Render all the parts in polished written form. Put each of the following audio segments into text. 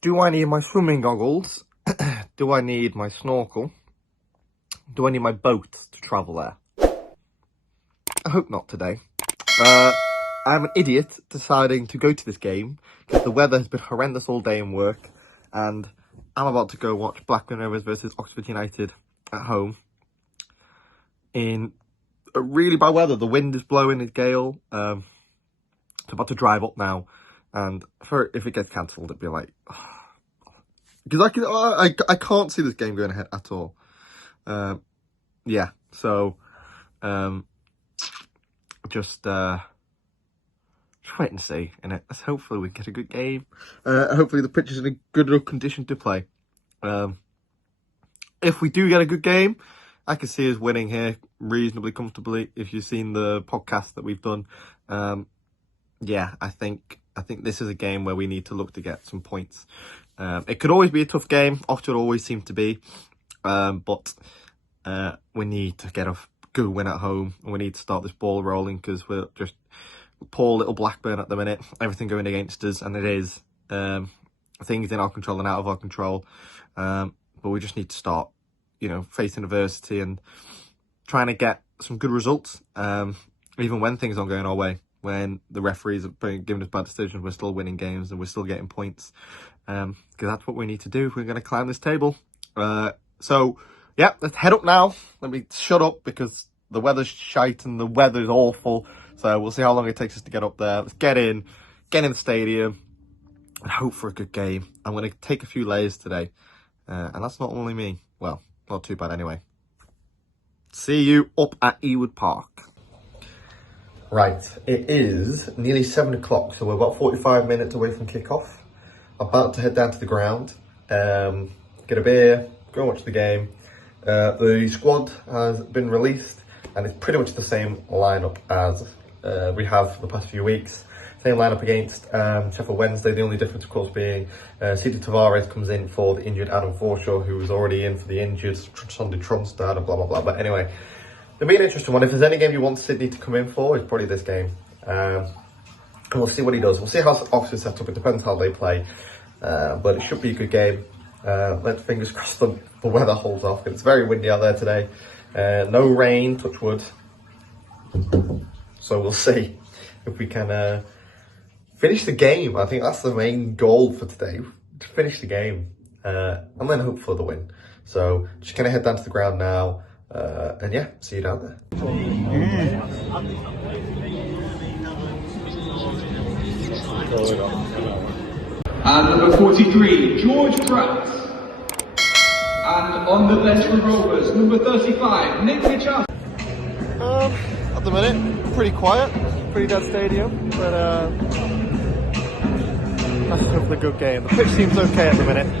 Do I need my swimming goggles? Do I need my snorkel? Do I need my boat to travel there? I hope not today. I'm an idiot deciding to go to this game because the weather has been horrendous all day in work, and I'm about to go watch Blackburn Rovers versus Oxford United at home in a really bad weather. The wind is blowing, it's gale. So I'm about to drive up now, and if it gets cancelled, it'd be like, because I can't see this game going ahead at all. Yeah, so just wait and see. And hopefully we get a good game. Hopefully the pitch is in a good enough condition to play. If we do get a good game, I can see us winning here reasonably comfortably. If you've seen the podcast that we've done, yeah, I think this is a game where we need to look to get some points. It could always be a tough game. Oxford always seem to be, but we need to get a good win at home, and we need to start this ball rolling because we're just poor little Blackburn at the minute. Everything going against us, and it is things in our control and out of our control. But we just need to start, facing adversity and trying to get some good results. Even when things aren't going our way, when the referees have been giving us bad decisions, we're still winning games and we're still getting points. Because that's what we need to do if we're going to climb this table. So, yeah, let's head up now. Let me shut up because the weather's shite and the weather's awful. So we'll see how long it takes us to get up there. Let's get in the stadium, and hope for a good game. I'm going to take a few layers today. And that's not only me. Well, not too bad anyway. See you up at Ewood Park. Right, it is nearly 7 o'clock, so we're about 45 minutes away from kick-off. I'm about to head down to the ground, get a beer, go and watch the game. The squad has been released, and it's pretty much the same lineup as we have for the past few weeks. Same lineup against Sheffield Wednesday, the only difference of course being Cedric Tavares comes in for the injured Adam Forshaw, who was already in for the injured Sunday Tronstad and blah blah blah. But anyway, it'll be an interesting one. If there's any game you want Sydney to come in for, it's probably this game. And we'll see what he does. We'll see how Oxford set up. It depends how they play. But it should be a good game. Let's fingers crossed the weather holds off. It's very windy out there today. No rain, touch wood. So we'll see if we can finish the game. I think that's the main goal for today, to finish the game and then hope for the win. So just gonna head down to the ground now, and yeah, see you down there. And number 43, George Pratt. And on the Blackburn Rovers, number 35, Nick Mitchell. At the minute, pretty quiet, pretty dead stadium, but that's hopefully a good game. The pitch seems okay at the minute, it's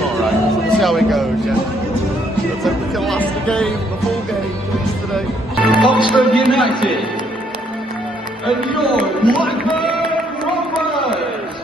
alright. So we'll see how it goes, yeah. Let's hope we can last the game, the full game today. Oxford United. And your Blackburn Rovers.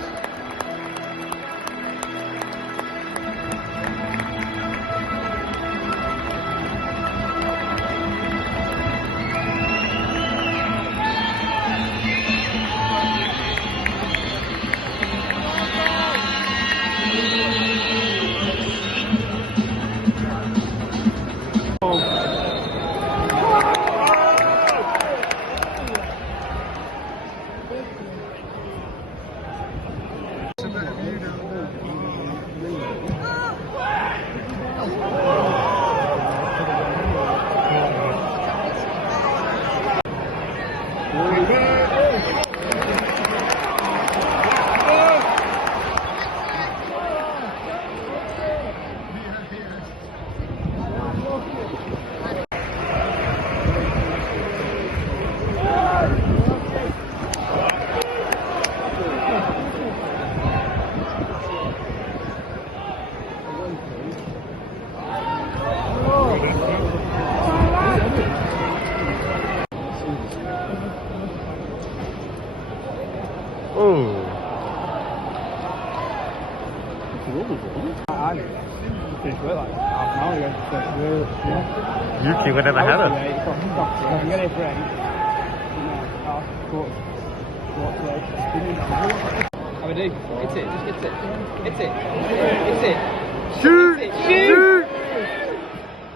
Yuki would have had it. I mean, Ready? Hit it, just hit it. Hit it. Hit it. Shoot! Hit it. Shoot!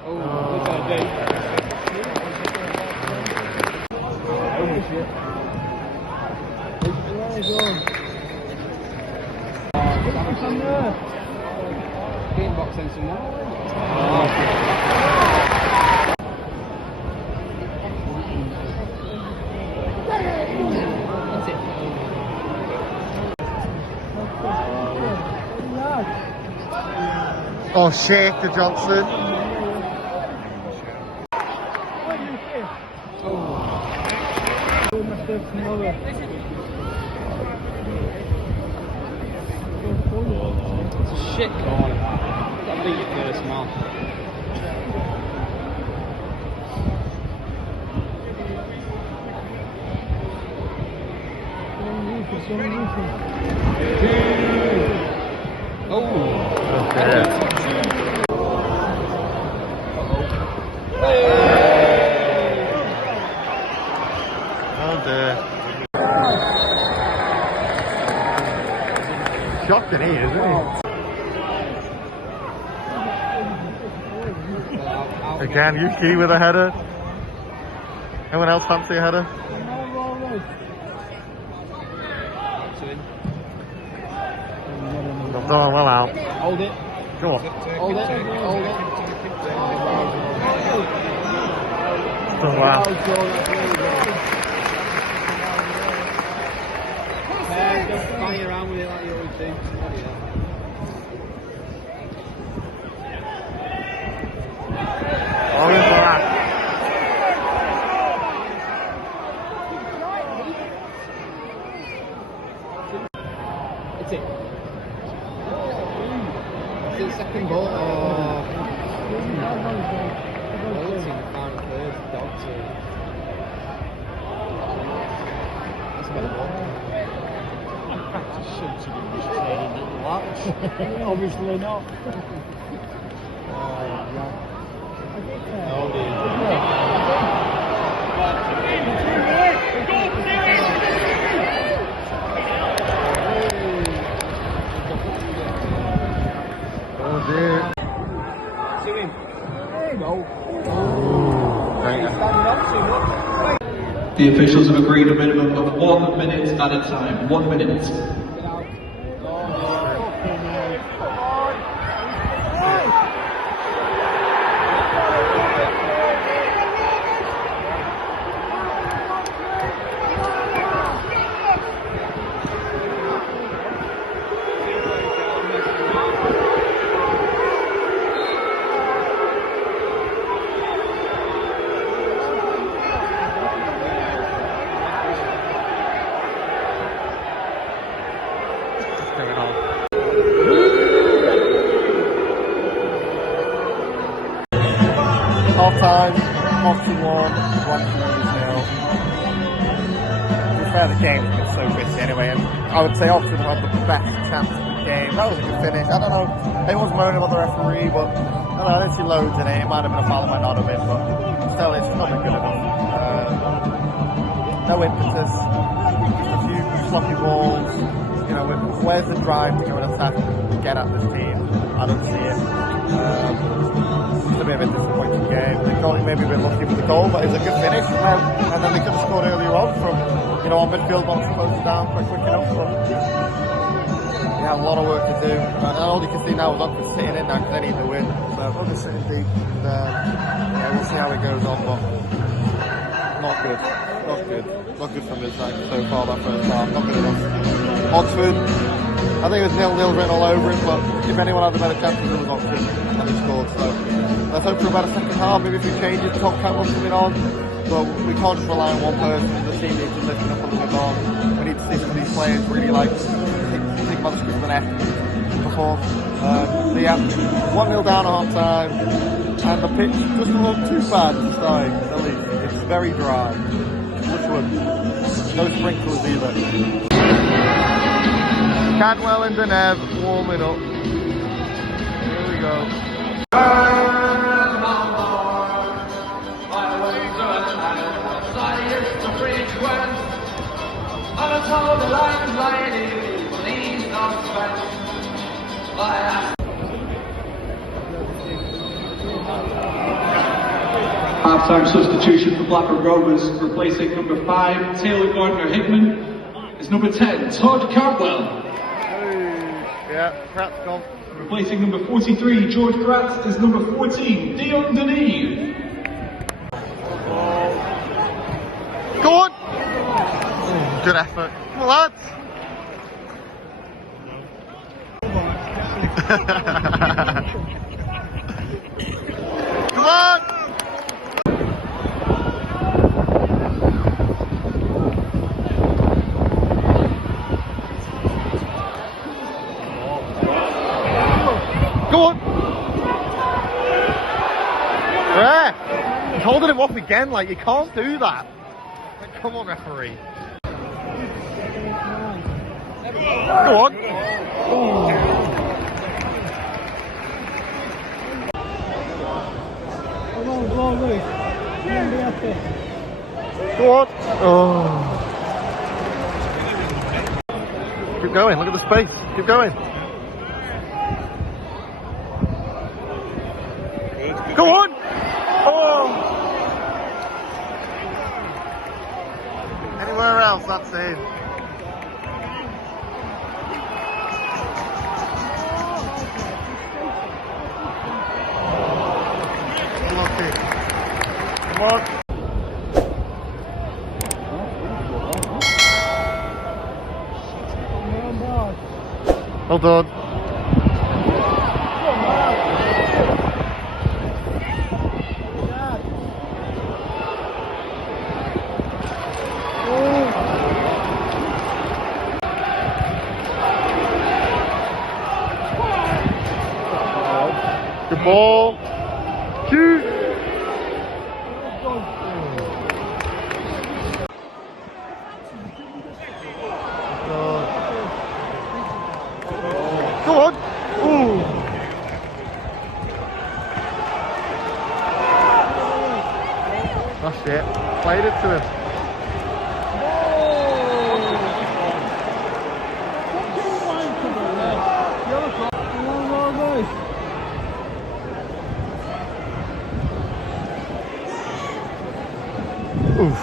Oh, what's that do? Game box in some more. That's it. Oh, shake the Johnson. It's a shit corner. That'll be your first man. Oh. Okay. Oh dear. Shocking, isn't it? Again, Yuki with a header. Anyone else fancy a header? They've done well out. Hold it. Go on. Hold it. Hold it. Done well. Just bang around with it like you always do. Oh, look at that. It's it. Is it the second ball or? It's in the final third. Dog too. That's a better ball. Obviously not. Oh dear. Oh dear. See him. Go. The officials have agreed a minimum of 1 minute at a time. 1 minute. Going on. Half time, Oxford 1, Blackburn Rovers 0. To be fair, the game's been so busy anyway, and I would say Oxford had the best chance of the game. That was a good finish. I don't know, everyone's moaning about the referee, but I don't see loads in it. It might have been a foul, it might not have been, but still, it's not been good enough. No impetus, just a few sloppy balls. You know, where's the drive to go and attack and get at this team? I don't see it. It's a bit of a disappointing game. They thought maybe a bit lucky with the goal, but it was a good finish. And then they could have scored earlier on from, you know, on midfield, not closed down quite quick enough. But yeah, a lot of work to do. And all you can see now is Oxford sitting in now because they need to win. So Oxford sitting deep. And yeah, we'll see how it goes on, but not good. Not good. Not good from this side so far, that first half. Not good enough. Oxford, I think it was 0-0 written all over it, but if anyone had a better chance, it was Oxford, and they scored. So let's hope for a better second half, maybe a few changes, Top Campbell's coming on, but we can't just rely on one person. The team needs to lift up a little bit more. We need to see some of these players really like think about the script of an F before. So yeah, 1-0 down at half time, and the pitch doesn't look too bad to start, at least. It's very dry. Touch wood. No sprinklers either. Cadwell and Denev warming up. Here we go. And I told the lions lying in, Half-time substitution for Blackburn Rovers, replacing number 5, Taylor Gardner-Hickman, is number 10, Todd Cartwell. Yeah, Pratt's gone. Replacing number 43, George Pratt, is number 14, Dion Denis. Go on! Oh, good effort. Come on, lads! Come on! Go on! Yeah! He's holding him off again, like, you can't do that. Like, come on, referee. Go on! Go on! Oh. Keep going, look at the space. Keep going. Go on! Oh! Anywhere else, that's in. Lucky. Come on. Well done. Good ball. Shoot. Go on. Ooh. That's it. Played it to him. Oof.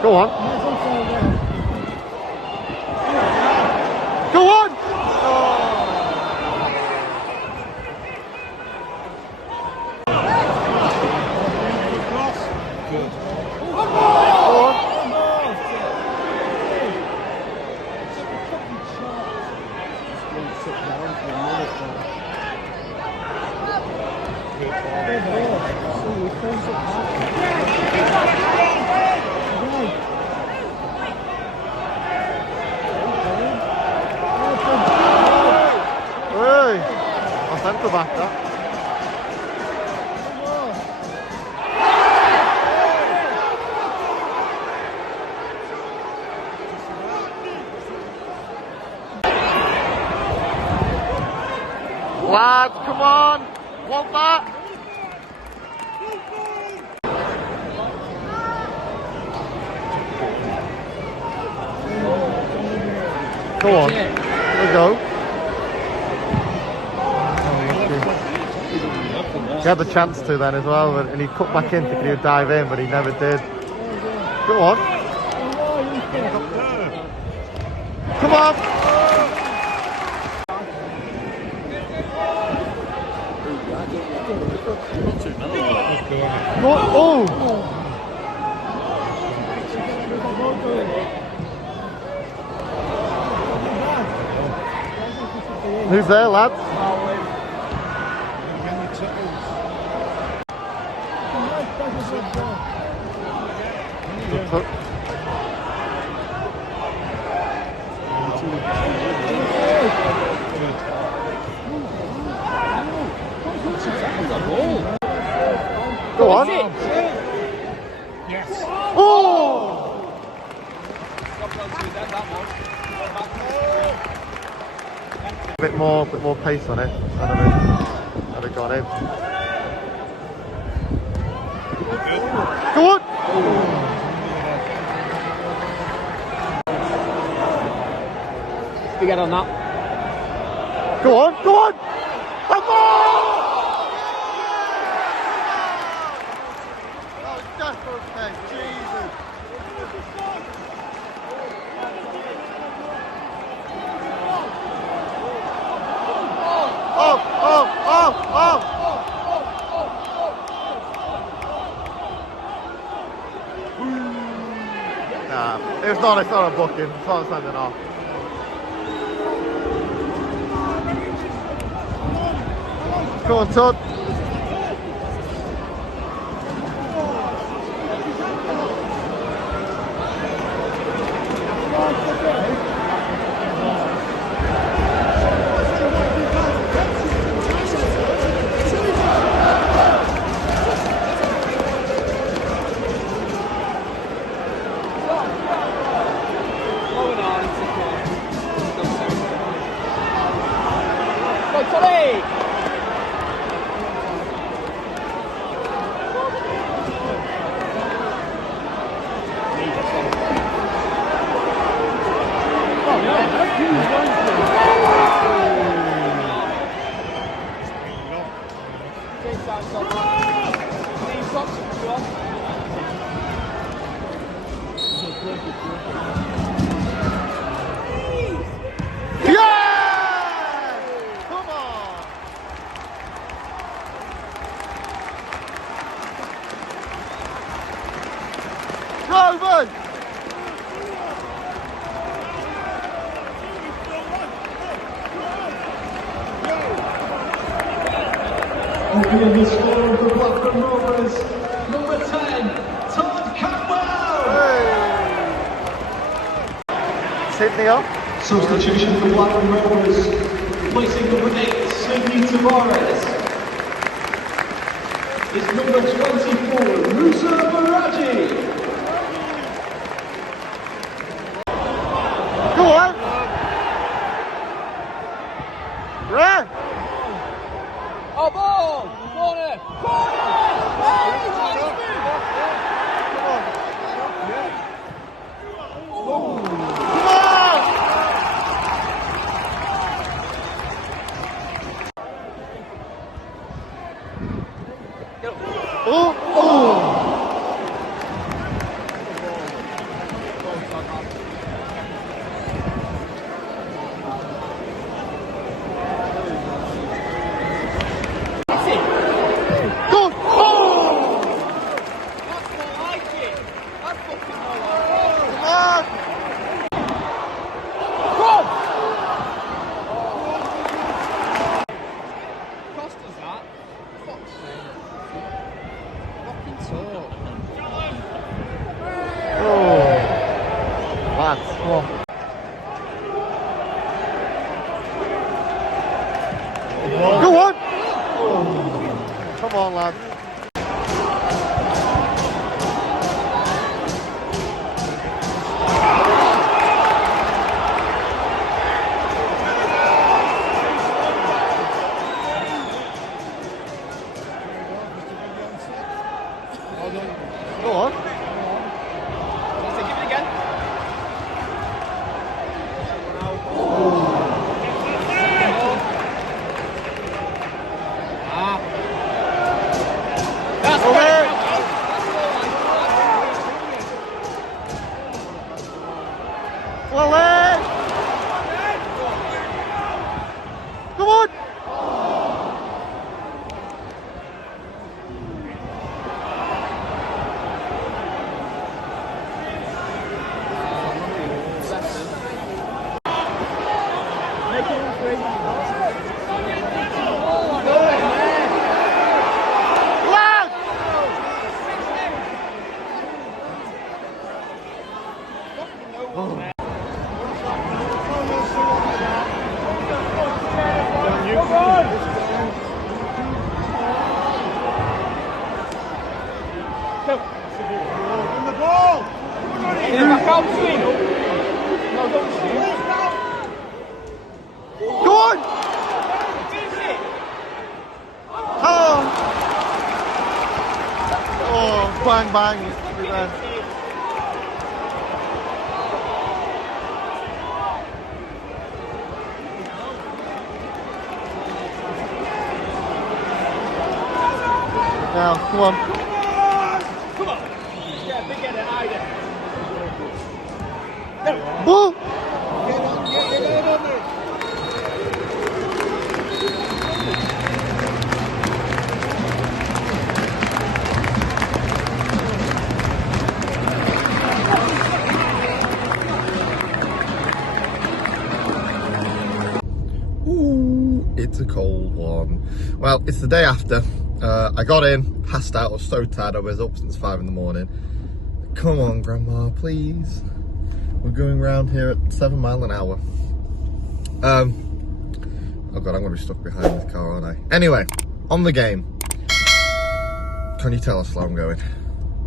Go on. Go on! Hey, I'll centre back that. Lads, come on! Want that? Go on. Here we go. He had the chance to then as well, and he cut back in thinking he would dive in, but he never did. Go on. Come on. Oh! Who's there, lads? Go on. Yes. Oh! A bit more pace on it. Had it gone in. Go on! Big head on that. Go on! Go on! Come on! That was just okay. Jesus. Oh! Nah, it's not a booking. It's not sending off. Go on, Todd. Go, Tommy! Rovers! Opening the score of the Blackburn Rovers, number 10, Todd Campbell! Sydney up. Substitution for Blackburn Rovers, replacing number 8, Sydney Tavares. It's number 24, Musa Baraji. Go on! Red! Oh, ball! Corner! Corner! Lads, come on. Go on! Come on, lads. Go on. So give it again. That's Over. Well, come on! Back out, swing. Go on! Oh! Oh, bang bang. It's everywhere. Now, come on. Come on. Yeah, big header, Ida. Whoa! Ooh, it's a cold one. Well, it's the day after. I got in, passed out, I was so tired, I was up since 5 in the morning. Come on, Grandma, please. We're going round here at 7 miles an hour. Oh God, I'm gonna be stuck behind this car, aren't I? Anyway, on the game. Can you tell how slow I'm going?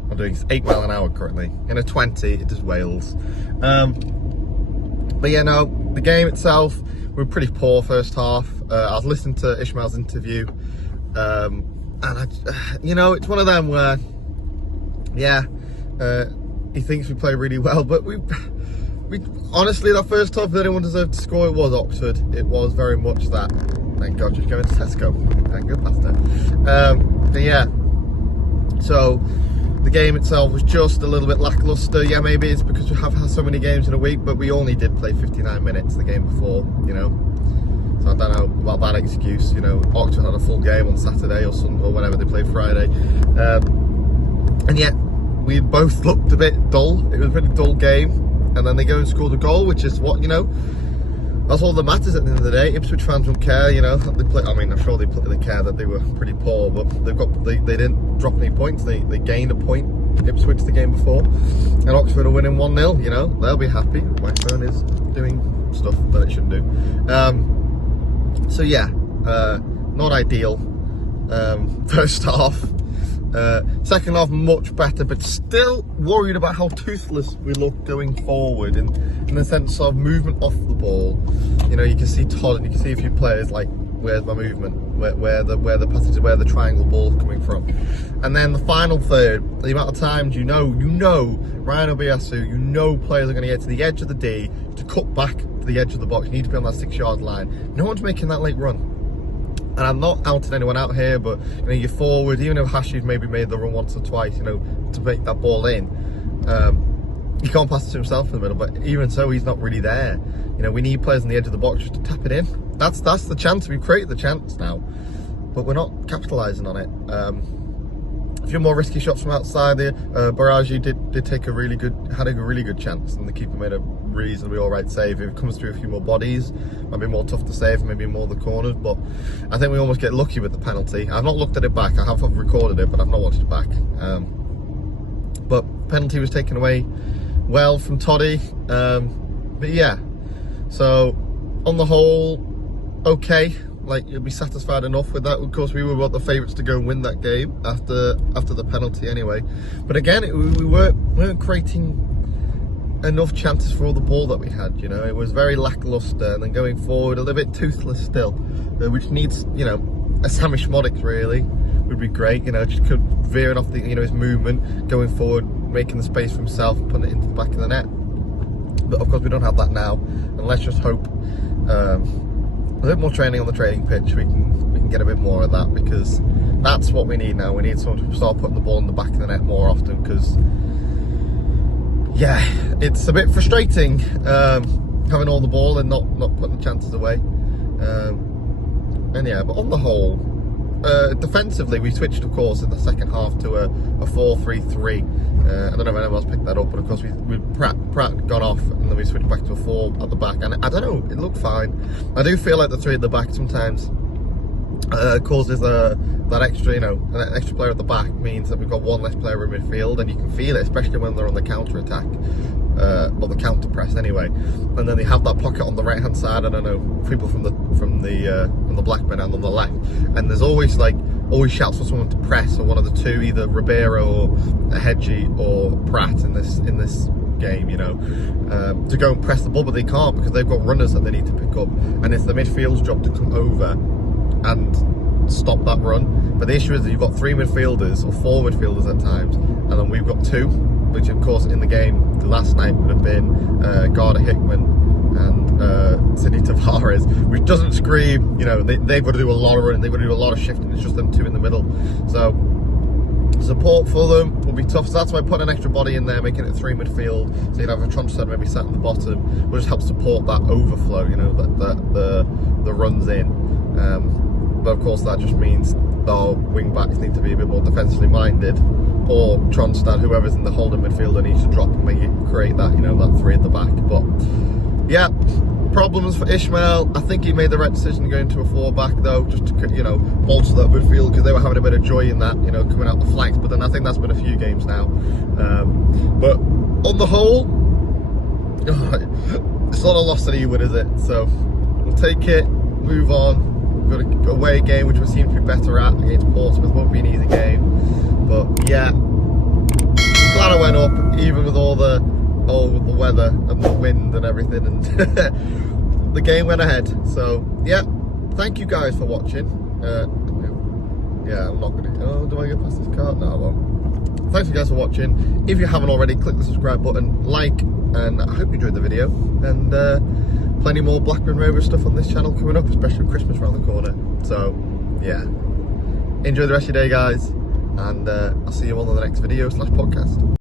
I'm doing 8 miles an hour currently. In a 20, it is Wales. But yeah, no, the game itself, we were pretty poor first half. I was listening to Ishmael's interview. And you know, it's one of them where, yeah, he thinks we play really well, but we honestly, that first half, if anyone deserved to score, it was Oxford. It was very much that. Thank God, just going to Tesco. Thank you, past it. But yeah, so the game itself was just a little bit lackluster. Yeah, maybe it's because we have had so many games in a week, but we only did play 59 minutes the game before, you know. So I don't know about that excuse, you know. Oxford had a full game on Saturday or Sunday or whenever they played Friday. And yet, we both looked a bit dull. It was a pretty dull game. And then they go and score the goal, which is what, you know, that's all that matters at the end of the day. Ipswich fans don't care, you know. They play, I mean, I'm sure they care that they were pretty poor, but they didn't drop any points. They gained a point, Ipswich, the game before. And Oxford are winning 1-0, you know. They'll be happy. My phone is doing stuff that it shouldn't do. So yeah, not ideal. First half. Second half much better, but still worried about how toothless we look going forward in the sense of movement off the ball. You know, you can see Todd and you can see a few players like, where's my movement? Where the passage, where the triangle ball's coming from. And then the final third, the amount of times you know Ryan Obiasu, you know players are going to get to the edge of the D to cut back to the edge of the box. You need to be on that 6-yard line. No one's making that late run. And I'm not outing anyone out here, but you know, you're forward, even if Hashi's maybe made the run once or twice, you know, to make that ball in. He can't pass it to himself in the middle, but even so, he's not really there. You know, we need players on the edge of the box just to tap it in. That's the chance. We've created the chance now, but we're not capitalising on it. A few more risky shots from outside there. Baraji did take had a really good chance, and the keeper made a reasonably alright save. If it comes through a few more bodies, might be more tough to save, maybe more the corners, but I think we almost get lucky with the penalty. I've not looked at it back. I have recorded it, but I've not watched it back. But penalty was taken away well from Toddy. But yeah, so on the whole, okay. Like, you'll be satisfied enough with that. Of course, we were the favourites to go and win that game after the penalty anyway. But again, we weren't creating enough chances for all the ball that we had, you know. It was very lacklustre, and then going forward, a little bit toothless still, which needs, you know, a Sammy Schmodic really would be great, you know, just could veering off the, you know, his movement, going forward, making the space for himself, putting it into the back of the net. But of course, we don't have that now, and let's just hope a bit more training on the training pitch, we can get a bit more of that, because that's what we need now. We need someone to start putting the ball in the back of the net more often, because yeah, it's a bit frustrating having all the ball and not putting the chances away. And yeah, but on the whole, defensively we switched, of course, in the second half to a 4-3-3. I don't know if anyone else picked that up, but of course we Pratt got off, and then we switched back to a 4 at the back, and I don't know, it looked fine. I do feel like the 3 at the back sometimes causes that extra, you know, an extra player at the back means that we've got one less player in midfield, and you can feel it, especially when they're on the counter attack, or the counter press anyway. And then they have that pocket on the right hand side. I don't know, people from the Blackburn and on the left, and there's always like always shouts for someone to press, or one of the two, either Ribeiro or Hedgie or Pratt in this game, you know, to go and press the ball, but they can't because they've got runners that they need to pick up, and it's the midfield's job to come over and stop that run. But the issue is that you've got 3 midfielders or 4 midfielders at times, and then we've got 2, which of course in the game last night would have been Garda Hickman and Sidney Tavares, which doesn't scream, you know, they've got to do a lot of running, they've got to do a lot of shifting. It's just them 2 in the middle, so support for them will be tough. So that's why putting an extra body in there, making it 3 midfield, so you'd have a Tronstad maybe sat in the bottom, will just help support that overflow, you know, that the runs in. But of course that just means our wing backs need to be a bit more defensively minded, or Tronstad, whoever's in the holding midfielder, needs to drop and make it create that, you know, that 3 at the back. But yeah, problems for Ishmael. I think he made the right decision going to a 4-back though, just to, you know, bolster that midfield, because they were having a bit of joy in that, you know, coming out the flanks. But then I think that's been a few games now. But on the whole, it's not a loss at Ewood, is it? So we'll take it, move on. We've got an away game which we seem to be better at against Portsmouth. Won't be an easy game, but yeah, glad I went up, even with all the weather and the wind and everything, and the game went ahead. So yeah, thank you guys for watching. Yeah, I'm not gonna, oh, do I get past this card? No, I won't. Thanks you guys for watching. If you haven't already, click the subscribe button, like, and I hope you enjoyed the video, and plenty more Blackburn Rovers stuff on this channel coming up, especially with Christmas around the corner. So yeah, enjoy the rest of your day, guys, and I'll see you all on the next video / podcast.